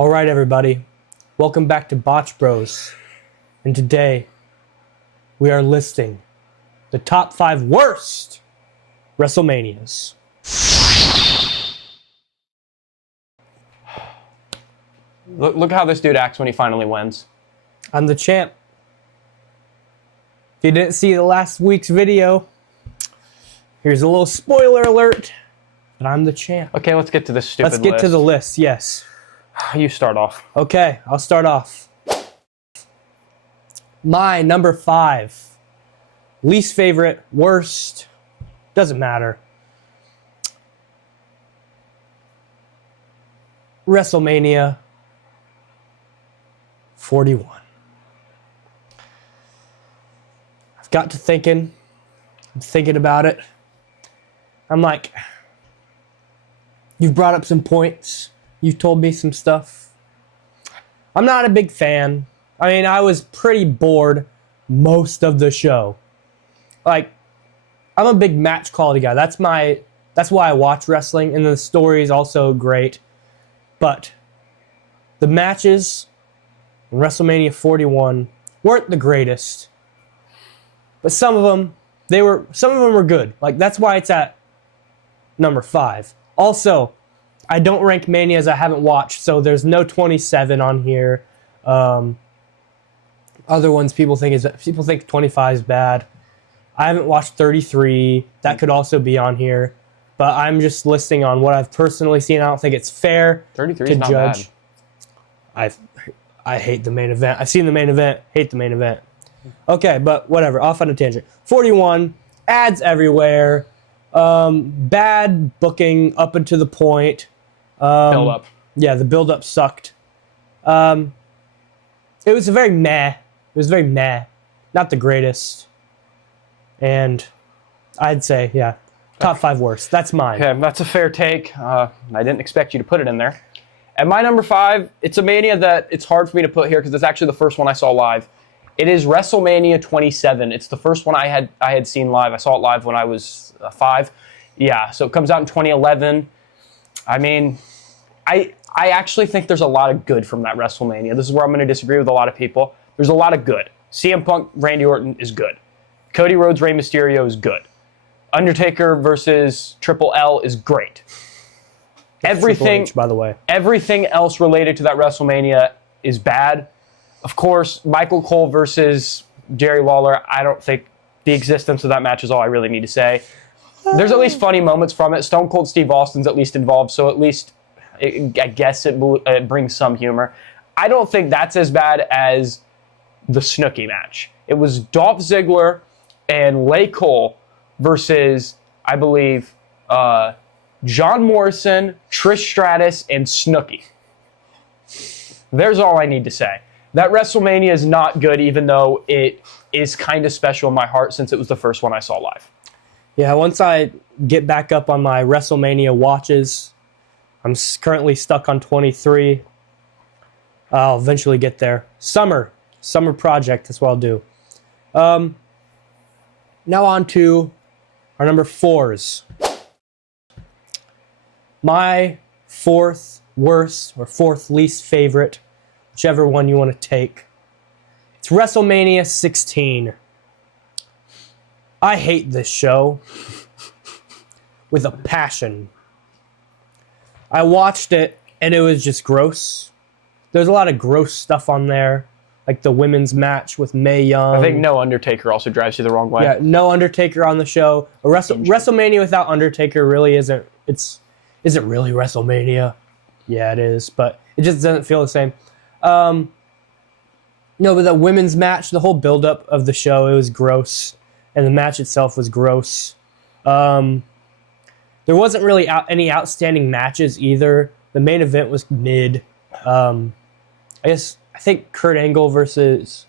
All right, everybody. Welcome back to Botch Bros. And today, we are listing the top 5 worst WrestleManias. Look how this dude acts when he finally wins. I'm the champ. If you didn't see the last week's video, here's a little spoiler alert. But I'm the champ. Okay, let's get to this stupid list. Let's get to the list, yes. You start off. Okay, I'll start off. My number 5. Least favorite, worst, doesn't matter. WrestleMania 41. I've got to thinking. I'm thinking about it. I'm like, you've brought up some points. You've told me some stuff. I'm not a big fan. I mean, I was pretty bored most of the show. Like, I'm a big match quality guy. That's why I watch wrestling, and the story is also great. But the matches in WrestleMania 41 weren't the greatest. But some of them were good. Like, that's why it's at number 5. Also, I don't rank Manias I haven't watched, so there's no 27 on here. Other ones people think 25 is bad. I haven't watched 33. That could also be on here. But I'm just listing on what I've personally seen. I don't think it's fair 33 to is not judge. bad. I hate the main event. I've seen the main event, hate the main event. Okay, but whatever. Off on a tangent. 41, ads everywhere. Bad booking up until the point. Build up. Yeah, the build up sucked. It was very meh. It was very meh. Not the greatest. And I'd say, yeah, top 5 worst. That's mine. Okay, that's a fair take. I didn't expect you to put it in there. And my number 5, it's a Mania that it's hard for me to put here because it's actually the first one I saw live. It is WrestleMania 27. It's the first one I had seen live. I saw it live when I was 5. Yeah, so it comes out in 2011. I mean, I actually think there's a lot of good from that WrestleMania. This is where I'm going to disagree with a lot of people. There's a lot of good. CM Punk, Randy Orton is good. Cody Rhodes, Rey Mysterio is good. Undertaker versus Triple L is great. Everything, H, by the way. Everything else related to that WrestleMania is bad. Of course, Michael Cole versus Jerry Lawler, I don't think the existence of that match is all I really need to say. There's at least funny moments from it. Stone Cold Steve Austin's at least involved, so at least I guess it brings some humor. I don't think that's as bad as the Snooki match. It was Dolph Ziggler and Lay Cole versus, I believe, John Morrison, Trish Stratus, and Snooki. There's all I need to say. That WrestleMania is not good, even though it is kind of special in my heart since it was the first one I saw live. Yeah, once I get back up on my WrestleMania watches, I'm currently stuck on 23. I'll eventually get there. Summer project, that's what I'll do. Now on to our number 4s. My 4th worst or 4th least favorite, whichever one you want to take. It's WrestleMania 16. I hate this show with a passion. I watched it and it was just gross. There's a lot of gross stuff on there, like the women's match with Mae Young. I think no Undertaker also drives you the wrong way. Yeah, no Undertaker on the show. WrestleMania without Undertaker really isn't. Is it really WrestleMania? Yeah, it is, but it just doesn't feel the same. No, but the women's match, the whole build-up of the show, it was gross. And the match itself was gross. There wasn't really any outstanding matches either. The main event was mid. I think Kurt Angle versus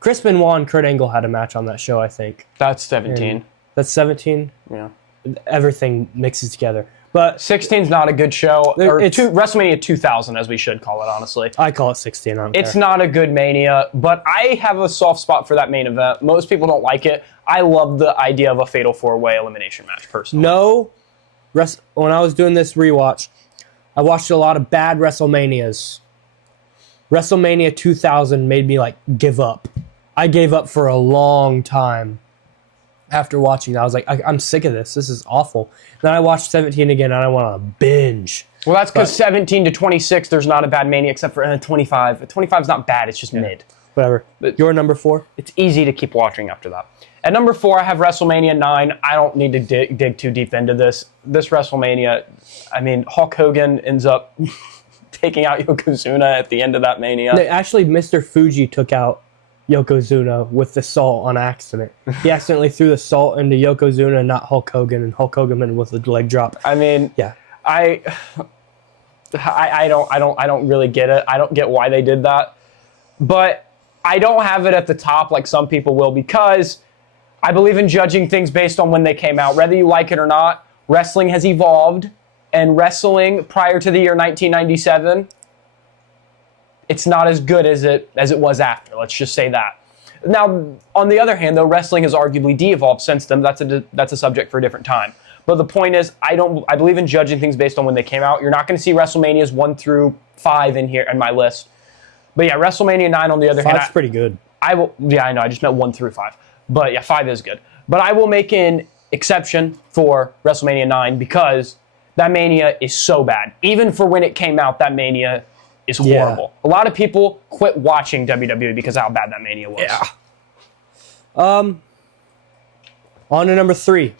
Chris Benoit and Kurt Angle had a match on that show, I think. That's 17. And that's 17? Yeah. Everything mixes together. But 16's not a good show. It's WrestleMania 2000, as we should call it, honestly. I call it 16. I don't It's care. not a good Mania, but I have a soft spot for that main event. Most people don't like it. I love the idea of a Fatal 4-Way elimination match, personally. No, when I was doing this rewatch, I watched a lot of bad WrestleManias. WrestleMania 2000 made me like give up. I gave up for a long time after watching that. I was like, I'm sick of this. This is awful. Then I watched 17 again, and I want to binge. Well, that's because 17 to 26, there's not a bad Mania except for 25. 25 is not bad. It's just mid. Whatever. But your number 4? It's easy to keep watching after that. At number 4, I have WrestleMania 9. I don't need to dig too deep into this. This WrestleMania, I mean, Hulk Hogan ends up taking out Yokozuna at the end of that Mania. No, actually, Mr. Fuji took out Yokozuna with the salt on accident. He accidentally threw the salt into Yokozuna, not Hulk Hogan, and Hulk Hogan with the leg drop. I mean, yeah, I don't really get it. I don't get why they did that, but I don't have it at the top like some people will, because I believe in judging things based on when they came out. Whether you like it or not, wrestling has evolved, and wrestling prior to the year 1997, it's not as good as it was after. Let's just say that. Now, on the other hand, though, wrestling has arguably de-evolved since then. That's a subject for a different time. But the point is, I believe in judging things based on when they came out. You're not going to see WrestleManias 1 through 5 in here in my list. But yeah, WrestleMania 9 on the other hand, 5's pretty good. I will. Yeah, I know. I just meant 1 through 5. But yeah, 5 is good. But I will make an exception for WrestleMania 9 because that Mania is so bad. Even for when it came out, that Mania is horrible. A lot of people quit watching WWE because of how bad that Mania was. Yeah. On to number 3.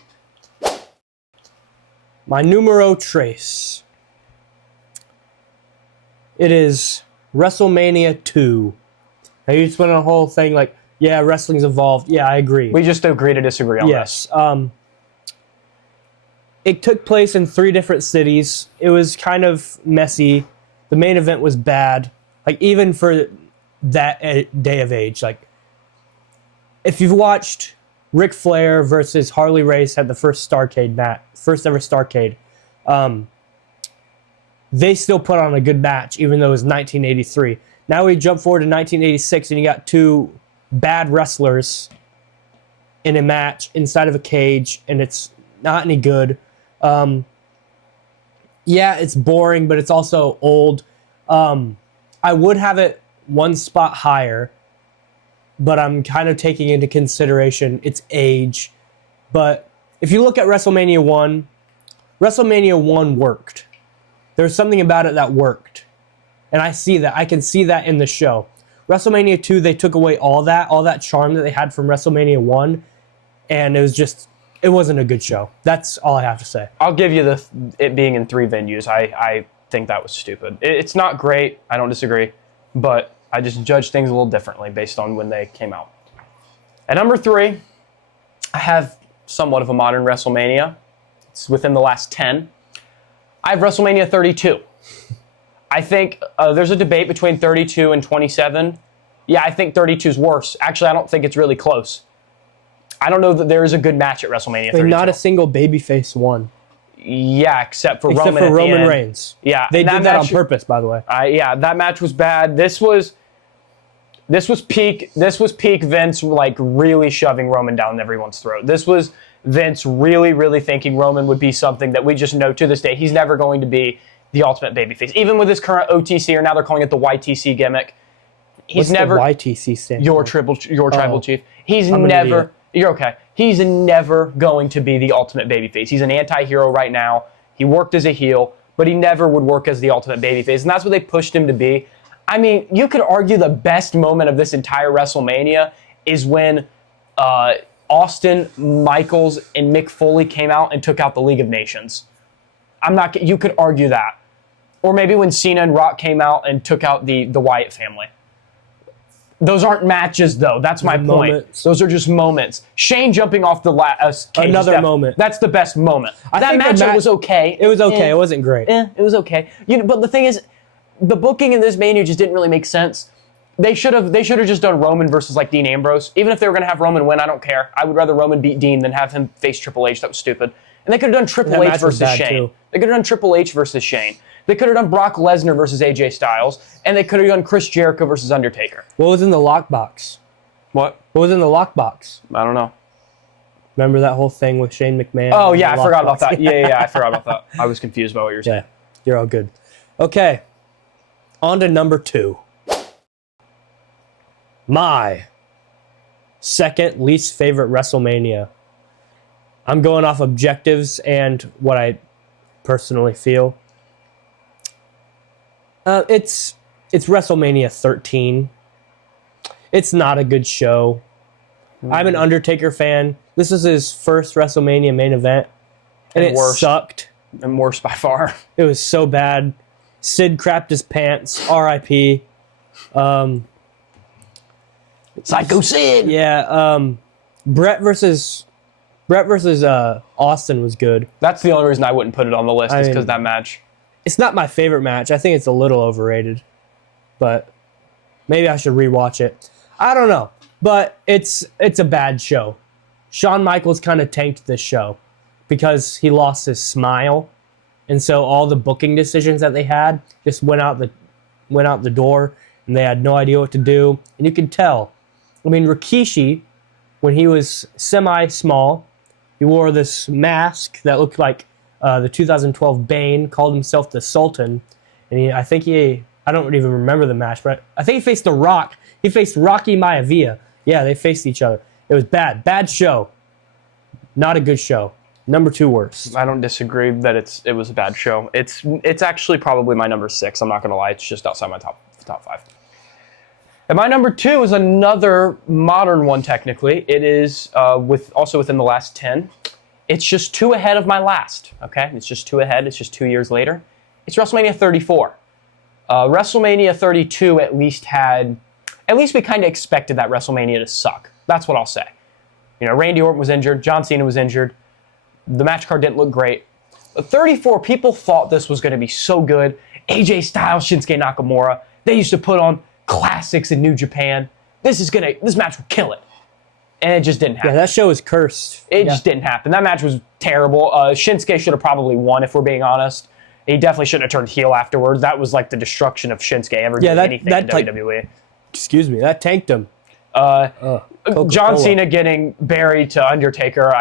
My numero tres. It is WrestleMania 2. Now you just went on a whole thing like, yeah, wrestling's evolved. Yeah, I agree. We just agree to disagree on this. It took place in 3 different cities. It was kind of messy. The main event was bad. Like, even for that day of age. Like, if you've watched Ric Flair versus Harley Race at the first Starrcade match, first ever Starrcade, they still put on a good match, even though it was 1983. Now we jump forward to 1986, and you got 2 bad wrestlers in a match inside of a cage, and it's not any good. Yeah, it's boring, but it's also old. I would have it 1 spot higher, but I'm kind of taking into consideration its age. But if you look at WrestleMania 1, WrestleMania 1 worked. There's something about it that worked. And I see that. I can see that in the show. WrestleMania 2, they took away all that charm that they had from WrestleMania 1, and it wasn't a good show. That's all I have to say. I'll give you it being in 3 venues. I think that was stupid. It's not great. I don't disagree. But I just judge things a little differently based on when they came out. At number 3, I have somewhat of a modern WrestleMania. It's within the last 10. I have WrestleMania 32. I think there's a debate between 32 and 27. Yeah, I think 32 is worse. Actually, I don't think it's really close. I don't know that there is a good match at WrestleMania 32. Not a single babyface won. Yeah, except for Roman Reigns. Yeah, they did that on purpose, by the way. Yeah, that match was bad. This was peak Vince, like, really shoving Roman down everyone's throat. This was Vince really, really thinking Roman would be something that we just know to this day he's never going to be the ultimate babyface. Even with his current OTC, or now they're calling it the YTC gimmick. What's never the YTC stand your tribal chief. He's never. You're okay. He's never going to be the ultimate babyface. He's an anti-hero right now. He worked as a heel, but he never would work as the ultimate babyface, and that's what they pushed him to be. I mean, you could argue the best moment of this entire WrestleMania is when Austin, Michaels, and Mick Foley came out and took out the League of Nations. You could argue that. Or maybe when Cena and Rock came out and took out the Wyatt family. Those aren't matches, though. That's my point. Moments. Those are just moments. Shane jumping off the cage another moment. That's the best moment. That match was okay. It was okay. It wasn't great. It was okay. But the thing is, the booking in this Mania just didn't really make sense. They should have just done Roman versus, like, Dean Ambrose. Even if they were going to have Roman win, I don't care. I would rather Roman beat Dean than have him face Triple H. That was stupid. And they could have done Triple H versus Shane. They could have done Triple H versus Shane. They could have done Brock Lesnar versus AJ Styles, and they could have done Chris Jericho versus Undertaker. What was in the lockbox? What was in the lockbox? I don't know. Remember that whole thing with Shane McMahon? Oh, yeah, I forgot about that. Yeah, I forgot about that. I was confused by what you were saying. Yeah, you're all good. Okay, on to number 2. My second least favorite WrestleMania. I'm going off objectives and what I personally feel. It's WrestleMania 13. It's not a good show. I'm an Undertaker fan. This is his first WrestleMania main event, and it sucked. And worse by far. It was so bad. Sid crapped his pants. R.I.P. Psycho Sid. Yeah. Brett versus Austin was good. That's the only reason I wouldn't put it on the list, is because that match. It's not my favorite match. I think it's a little overrated, but maybe I should rewatch it. I don't know, but it's a bad show. Shawn Michaels kind of tanked this show because he lost his smile, and so all the booking decisions that they had just went out the door, and they had no idea what to do. And you can tell. I mean, Rikishi, when he was semi-small, he wore this mask that looked like the 2012 Bane, called himself the Sultan, and I don't even remember the match, but I think he faced The Rock. He faced Rocky Maivia. Yeah, they faced each other. It was bad. Bad show. Not a good show. Number 2 worst. I don't disagree that it was a bad show. It's actually probably my number 6. I'm not gonna lie. It's just outside my top 5. And my number 2 is another modern one. Technically, it is also within the last 10. It's just 2 ahead of my last. Okay, it's just 2 ahead. It's just 2 years later. It's WrestleMania 34. WrestleMania 32 at least we kind of expected that WrestleMania to suck. That's what I'll say. You know, Randy Orton was injured. John Cena was injured. The match card didn't look great. But 34, people thought this was going to be so good. AJ Styles, Shinsuke Nakamura. They used to put on classics in New Japan. This match will kill it. And it just didn't happen. Yeah, that show is cursed. It just didn't happen. That match was terrible. Shinsuke should have probably won, if we're being honest. He definitely shouldn't have turned heel afterwards. That was like the destruction of Shinsuke ever doing anything in WWE. Excuse me, that tanked him. John Cena getting buried to Undertaker.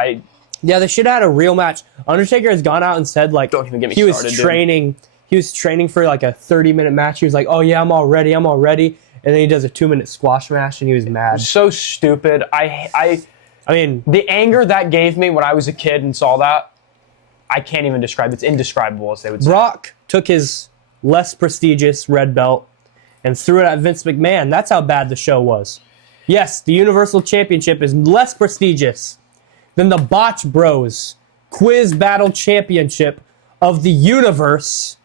Yeah, they should have had a real match. Undertaker has gone out and said, like, don't even get me he started, was training. Dude. He was training for like a 30-minute match. He was like, "Oh yeah, I'm all ready. And then he does a 2-minute squash match, and he was mad. So stupid. I mean, the anger that gave me when I was a kid and saw that, I can't even describe. It's indescribable, as they would say. Brock took his less prestigious red belt and threw it at Vince McMahon. That's how bad the show was. Yes, the Universal Championship is less prestigious than the Botch Bros Quiz Battle Championship of the universe,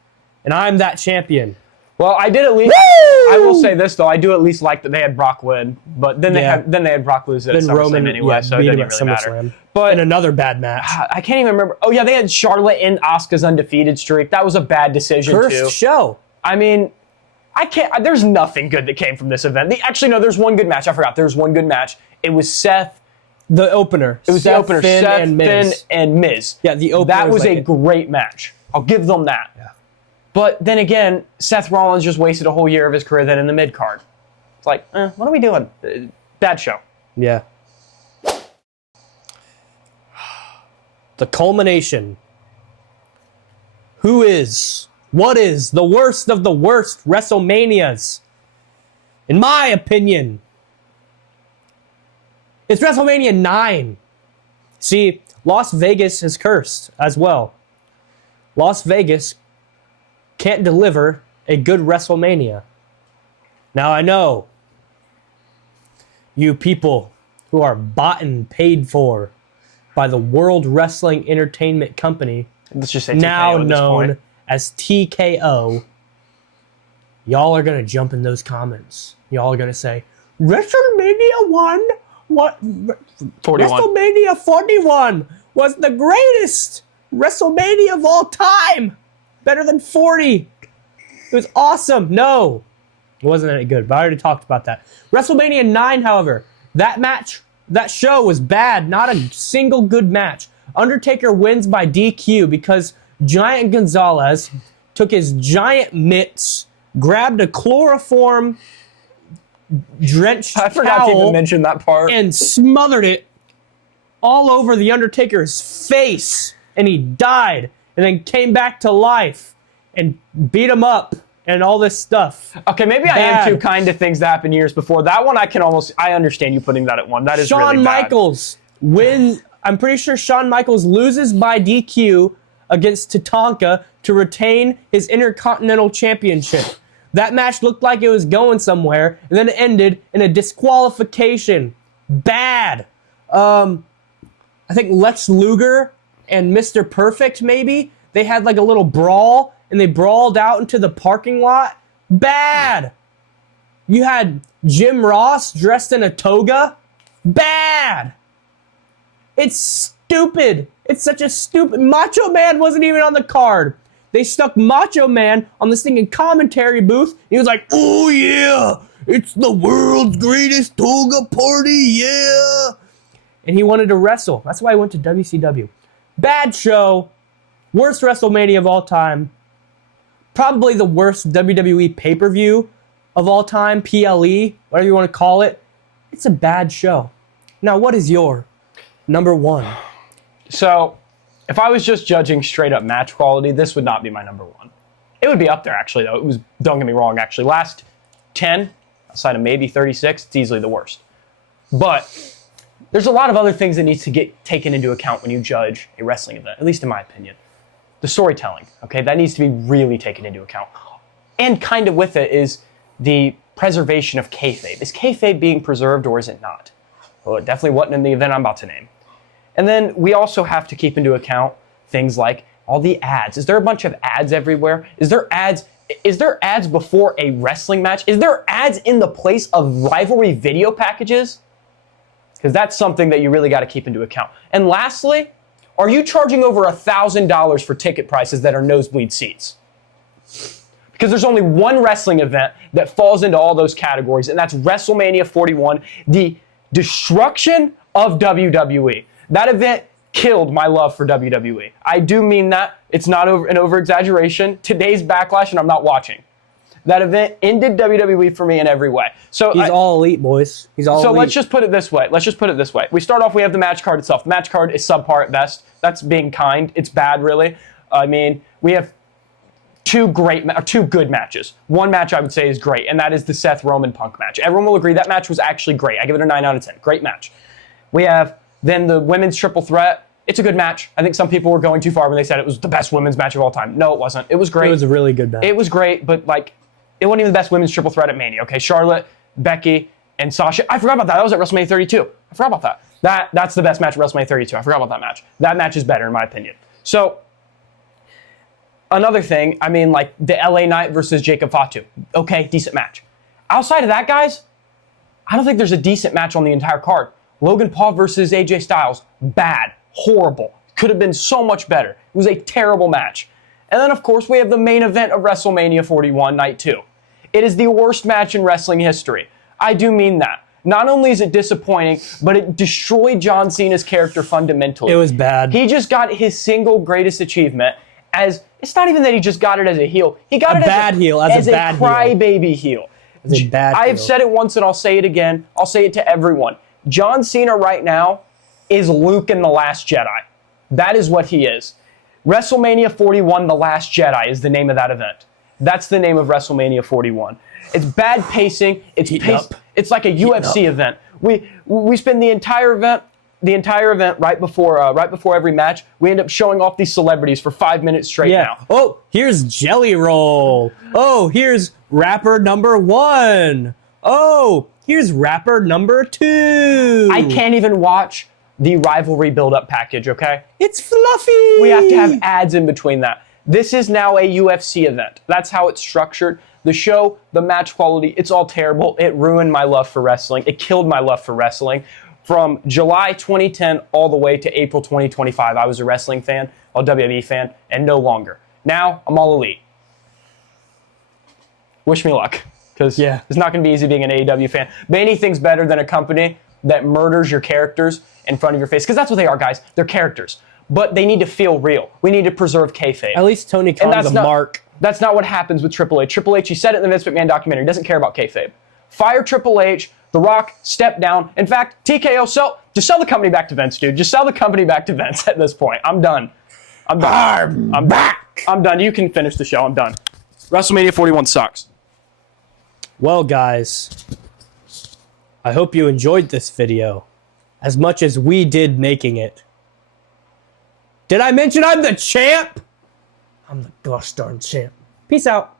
and I'm that champion. Well, I did at least. Woo! I will say this though, I do at least like that they had Brock win, but then they had Brock lose at SummerSlam anyway, so it didn't really matter. But in another bad match, I can't even remember. Oh yeah, they had Charlotte in Asuka's undefeated streak. That was a bad decision too. Cursed show. I mean, I can't. There's nothing good that came from this event. Actually, no, there's one good match. I forgot. There's one good match. It was Seth. The opener. It was the opener. Seth, Finn, and Miz. Yeah, the opener. That was a great match. I'll give them that. Yeah. But then again, Seth Rollins just wasted a whole year of his career then in the mid-card. It's like, what are we doing? Bad show. Yeah. The culmination. What is the worst of the worst WrestleManias? In my opinion, it's WrestleMania 9. See, Las Vegas is cursed as well. Las Vegas can't deliver a good WrestleMania. Now I know you people who are bought and paid for by the World Wrestling Entertainment Company, let's just say now known as TKO, y'all are going to jump in those comments. Y'all are going to say, WrestleMania 1? What? 41. WrestleMania 41 was the greatest WrestleMania of all time. Better than 40. It was awesome. No, it wasn't any good, but I already talked about that. WrestleMania 9, however, that show was bad. Not a single good match. Undertaker wins by DQ because Giant Gonzalez took his giant mitts, grabbed a chloroform drenched I forgot to even mention that part, and smothered it all over the Undertaker's face, and he died and then came back to life. and beat him up and all this stuff. Okay, maybe I am too kind to things that happened years before. That one I understand you putting that at 1. That is really bad. Shawn Michaels wins. I'm pretty sure Shawn Michaels loses by DQ against Tatanka to retain his Intercontinental Championship. That match looked like it was going somewhere, and then it ended in a disqualification. Bad. I think Lex Luger and Mr. Perfect, maybe, they had like a little brawl, and they brawled out into the parking lot. Bad. You had Jim Ross dressed in a toga. Bad. It's stupid. It's such a stupid... Macho Man wasn't even on the card. They stuck Macho Man on this thing in commentary booth. He was like, oh yeah, it's the world's greatest toga party, yeah. And he wanted to wrestle. That's why he went to WCW. Bad show. Worst WrestleMania of all time. Probably the worst WWE pay-per-view of all time. PLE, whatever you want to call it. It's a bad show. Now, what is your number 1? So, if I was just judging straight up match quality, this would not be my number 1. It would be up there, actually, though. It was, don't get me wrong, actually. Last 10, outside of maybe 36, it's easily the worst. But there's a lot of other things that needs to get taken into account when you judge a wrestling event, at least in my opinion. The storytelling, okay? That needs to be really taken into account. And kind of with it is the preservation of kayfabe. Is kayfabe being preserved or is it not? Well, it definitely wasn't in the event I'm about to name. And then we also have to keep into account things like all the ads. Is there a bunch of ads everywhere? Is there ads before a wrestling match? Is there ads in the place of rivalry video packages? Because that's something that you really got to keep into account. And lastly, are you charging over $1,000 for ticket prices that are nosebleed seats? Because there's only one wrestling event that falls into all those categories, and that's WrestleMania 41, the destruction of WWE. That event killed my love for WWE. I do mean that. It's not an over-exaggeration. Today's Backlash, and I'm not watching. That event ended WWE for me in every way. So he's all elite, boys. He's all elite. So let's just put it this way. We start off, we have the match card itself. The match card is subpar at best. That's being kind. It's bad, really. I mean, we have two good matches. One match I would say is great, and that is the Seth Roman Punk match. Everyone will agree that match was actually great. I give it a 9 out of 10. Great match. We have then the women's triple threat. It's a good match. I think some people were going too far when they said it was the best women's match of all time. No, it wasn't. It was great. It was a really good match. It was great, but like, it wasn't even the best women's triple threat at Mania. Okay, Charlotte, Becky, and Sasha. I forgot about that. That was at WrestleMania 32. I forgot about that. That's the best match at WrestleMania 32. I forgot about that match. That match is better in my opinion. So, another thing, I mean, like the LA Knight versus Jacob Fatu. Okay, decent match. Outside of that, guys, I don't think there's a decent match on the entire card. Logan Paul versus AJ Styles. Bad. Horrible. Could have been so much better. It was a terrible match. And then, of course, we have the main event of WrestleMania 41, Night 2. It is the worst match in wrestling history. I do mean that. Not only is it disappointing, but it destroyed John Cena's character fundamentally. It was bad. He just got his single greatest achievement as, it's not even that he just got it as a heel. He got it as a crybaby heel. As a bad heel. I've said it once and I'll say it again. I'll say it to everyone. John Cena right now is Luke in The Last Jedi. That is what he is. WrestleMania 41, The Last Jedi is the name of that event. That's the name of WrestleMania 41. It's bad pacing. It's like a UFC event. We spend the entire event right before every match. We end up showing off these celebrities for 5 minutes straight now. Oh, here's Jelly Roll. Oh, here's rapper number 1. Oh, here's rapper number 2. I can't even watch the rivalry build-up package, okay? It's fluffy. We have to have ads in between that. This is now a UFC event. That's how it's structured. The show, the match quality, it's all terrible. It ruined my love for wrestling. It killed my love for wrestling. From July 2010 all the way to April 2025, I was a wrestling fan, a WWE fan, and no longer. Now, I'm all elite. Wish me luck, because it's not going to be easy being an AEW fan. But anything's better than a company that murders your characters in front of your face, because that's what they are, guys. They're characters. But they need to feel real. We need to preserve kayfabe. At least Tony Khan's a mark. That's not what happens with Triple H. Triple H, he said it in the Vince McMahon documentary, doesn't care about kayfabe. Fire Triple H, The Rock, step down. In fact, TKO, just sell the company back to Vince, dude. Just sell the company back to Vince at this point. I'm done. I'm back. I'm done. You can finish the show. I'm done. WrestleMania 41 sucks. Well, guys, I hope you enjoyed this video as much as we did making it. Did I mention I'm the champ? I'm the gosh darn champ. Peace out.